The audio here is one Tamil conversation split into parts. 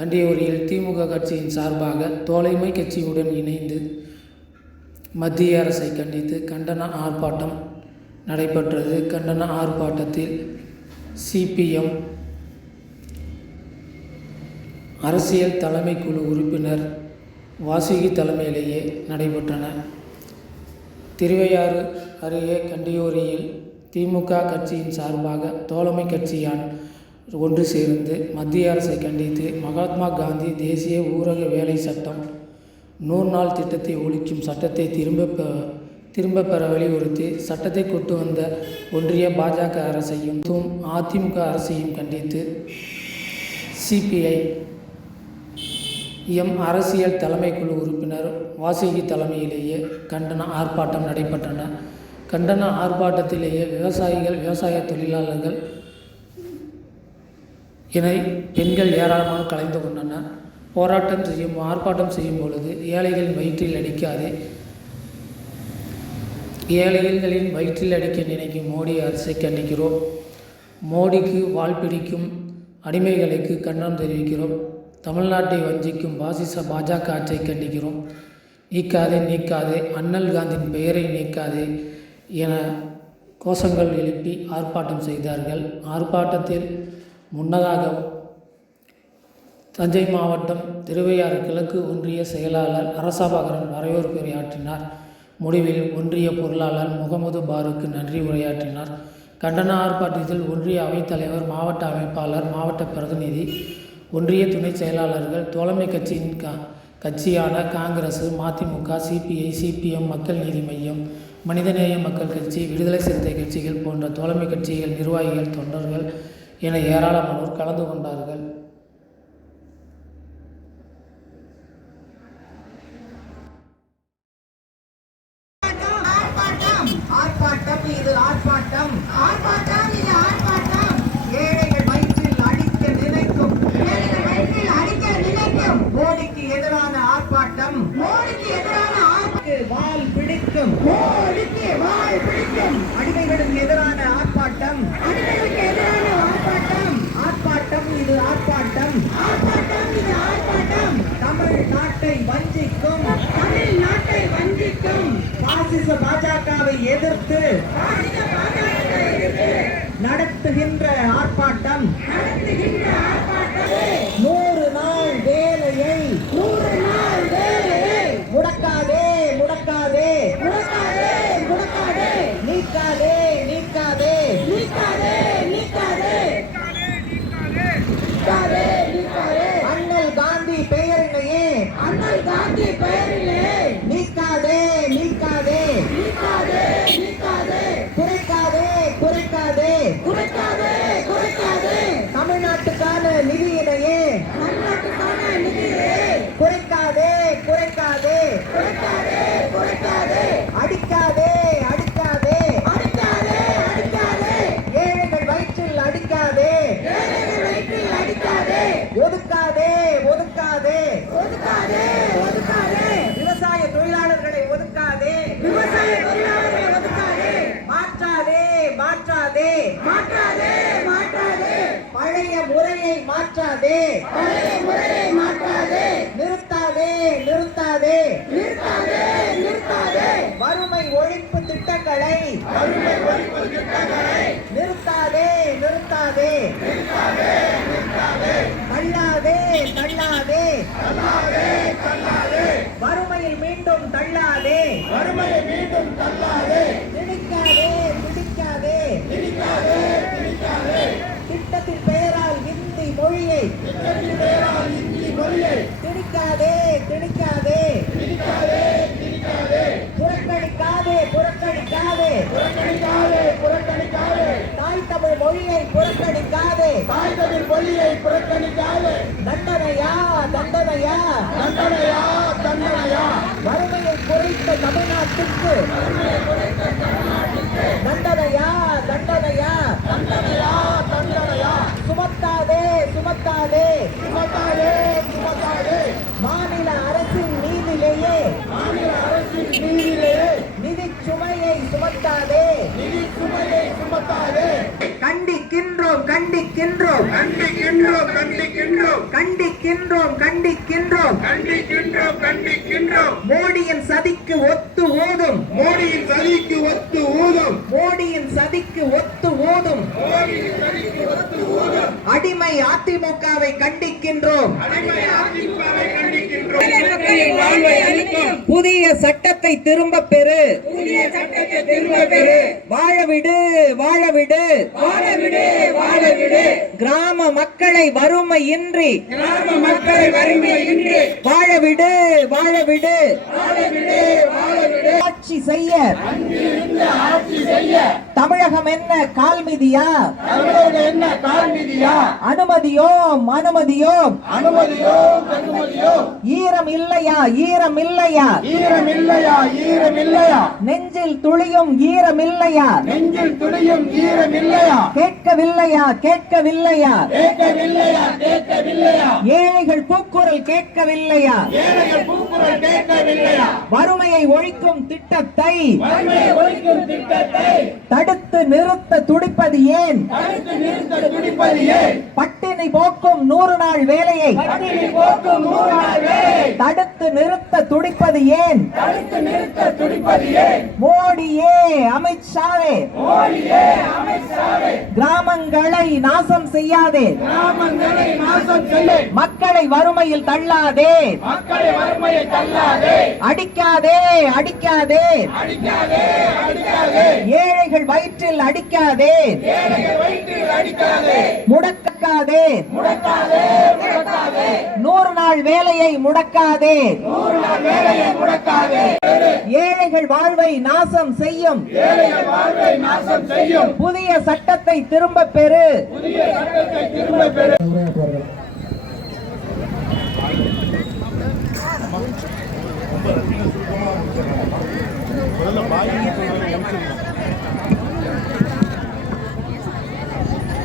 கண்டியூரில் திமுக கட்சியின் சார்பாக தோழமை கட்சியுடன் இணைந்து மத்திய அரசை கண்டித்து கண்டன ஆர்ப்பாட்டம் நடைபெற்றது. கண்டன ஆர்ப்பாட்டத்தில் சிபிஎம் அரசியல் தலைமை குழு உறுப்பினர் வாசுகி தலைமையிலேயே நடைபெற்றன. திருவையாறு அருகே கண்டியூரியில் திமுக கட்சியின் சார்பாக தோழமை கட்சியான் ஒன்று சேர்ந்து மத்திய அரசை கண்டித்து மகாத்மா காந்தி தேசிய ஊரக வேலை சட்டம் 100 நாள் திட்டத்தை ஒழிக்கும் சட்டத்தை திரும்ப பெற வலியுறுத்தி சட்டத்தை கொண்டு வந்த ஒன்றிய பாஜக அரசையும் அதிமுக அரசையும் கண்டித்து சிபிஐஎம் அரசியல் தலைமை குழு உறுப்பினர் வாசுகி தலைமையிலேயே கண்டன ஆர்ப்பாட்டம் நடைபெற்றன. கண்டன ஆர்ப்பாட்டத்திலேயே விவசாயிகள், விவசாய தொழிலாளர்கள் என பெண்கள் ஏராளமாக கலந்து கொண்டனர். ஆர்ப்பாட்டம் செய்யும் பொழுது ஏழைகளின் வயிற்றில் அடிக்க நினைக்கும் மோடி அரசை கண்டிக்கிறோம். மோடிக்கு வால் பிடிக்கும் அடிமைகளுக்கு கண்டனம் தெரிவிக்கிறோம். தமிழ்நாட்டை வஞ்சிக்கும் பாசிச பாஜக ஆட்சியை கண்டிக்கிறோம். நீக்காதே அண்ணல் காந்தியின் பெயரை நீக்காதே என கோஷங்கள் எழுப்பி ஆர்ப்பாட்டம் செய்தார்கள். ஆர்ப்பாட்டத்தில் முன்னதாக தஞ்சை மாவட்டம் திருவையாறு கிழக்கு ஒன்றிய செயலாளர் அரசாபகரன் வரவேற்புரையாற்றினார். முடிவில் ஒன்றிய பொருளாளர் முகமது பாருக்கு நன்றி உரையாற்றினார். கண்டன ஆர்ப்பாட்டத்தில் ஒன்றிய அவைத்தலைவர், மாவட்ட அமைப்பாளர், மாவட்ட பிரதிநிதி, ஒன்றிய துணை செயலாளர்கள், தோழமை கட்சியான காங்கிரஸ், மதிமுக, சிபிஐ, சிபிஎம், மக்கள் நீதி மய்யம், மனிதநேய மக்கள் கட்சி, விடுதலை சிறுத்தை கட்சிகள் போன்ற தோழமை கட்சிகள் நிர்வாகிகள், தொண்டர்கள் என ஏராளமானோர் கலந்து கொண்டார்கள். ஏழைகள் வயிற்றில் அடிக்க நினைக்கும் மோடிக்கு எதிரான ஆர்ப்பாட்டம். வால் பிடிக்கும் அடிமைகளுக்கு எதிரான ஆர்ப்பாட்டம். இது ஆர்ப்பாட்டம். தமிழ்நாட்டை வஞ்சிக்கும் பாசிச பாஜகவை எதிர்த்து நடத்துகின்ற ஆர்ப்பாட்டம். 100 நாள் வேலையை முடக்காதே. அண்ணல் காந்தி பெயரிலேயே நீக்காதே. குறைக்காதே. தமிழ்நாட்டுக்கான நிதியினையே குறைக்காதே. அடிக்காதே. ஏழைகள் வயிற்றில் அடிக்காதே. ஒதுக்காதே. விவசாய தொழிலாளர்களை ஒதுக்காதே. மாற்றாதே. பழைய முறையை மாற்றாதே. நிறுத்தாதே. வறுமை ஒழிப்பு திட்டங்களை நிறுத்தாதே. தள்ளாதே. வறுமையில் மீண்டும் தள்ளாதே. திணிக்காதே. திட்டத்தின் பெயரால் இந்தி மொழியை திணிக்காதே. புறக்கணிக்காதே. தாய் தமிழ் மொழியை புறக்கணிக்காதே. தண்டனையா. வறுமையை குறைத்த தமிழ்நாட்டுக்கு தண்டனையா. சுமத்தாதே. மாநில அரசின் மீதிலேயே நிதி சுமையை சுமத்தாதே. கண்டிக்கின்றோம். கண்டிக்கின்றோம் கண்டிக்கின்றோம் கண்டிக்கின்றோம் கண்டிக்கின்றோம் மோடியின் சதிக்கு ஒத்து ஊதும் மோடியின் சதிக்கு ஒத்து ஊதும் மோடியின் சதிக்கு ஒத்து ஊதும் மோடியின் சதிக்கு ஒத்து ஊதும் அடிமை அதிமுகவை கண்டிக்கின்றோம் அடிமை அதிமுகவை கண்டிக்கின்றோம் புதிய சட்டத்தை திரும்ப பெறு புதிய சட்டத்தை திரும்ப பெறு வாழவிடு வாழவிடு வாழவிடு வாழவிடு கிராம மக்களை வறுமையின்றி கிராம மக்களை வறுமையின்றி வாழவிடு வாழவிடு வாழவிடு வாழவிடு ஆட்சி செய்ய அங்கிருந்து ஆட்சி செய்ய தமிழகம் என்ன கால்மிதியா தமிழகம் என்ன கால்மிதியா அனுமதியோம் அனுமதியோம் அனுமதியோ அனுமதியோ ஈரம் இல்லையா ஈரம் இல்லையா ஈரம் இல்லையா ஈரம் இல்லையா நெஞ்சில் துளியும் ஈரம் இல்லையா நெஞ்சில் துளியும் ஈரம் இல்லையா கேட்கவில்லையா கேட்கவில்லையா கேட்கவில்லையா கேட்கவில்லையா ஏழைகள் கூக்குரல் கேட்கவில்லையா ஏழைகள் கூக்குரல் கேட்கவில்லையா வறுமையை ஒழிக்கும் திட்டத்தை வறுமையை ஒழிக்கும் திட்டத்தை தடுத்து நிறுத்த துடிப்பது ஏன் தடுத்து நிறுத்த துடிப்பது ஏன் பட்டினி போக்கும் 100 நாள் வேலையை பட்டினி போக்கும் 100 நாள் வேலை தடுத்து நிறுத்த துடிப்பது ஏன் தடுத்து நிறுத்த துடிப்பது ஏன் மோடியே அமித்ஷாவே மோடியே அமித்ஷாவே கிராமங்களை நாசம் செய்யாதே கிராமங்களை நாசம் செய்ய மக்களை வறுமையில் தள்ளாதே மக்களை வறுமையை தள்ளாதே அடிக்காதே அடிக்காதே அடிக்காதே அடிக்காதே ஏழைகள் வயிற்றில் அடிக்காதே ஏழைகள் வயிற்றில் அடிக்காதே முடக்காதே முடக்காதே முடக்காதே 100 நாள் வேலையை முடக்காதே 100 நாள் வேலையை முடக்காதே ஏழைகள் வாழ்வை நாசம் செய்யும் ஏழைகள் வாழ்வை நாசம் செய்யும் புதிய சட்டத்தை திரும்ப பெறு புதிய சட்டத்தை திரும்ப பெறு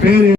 பேர்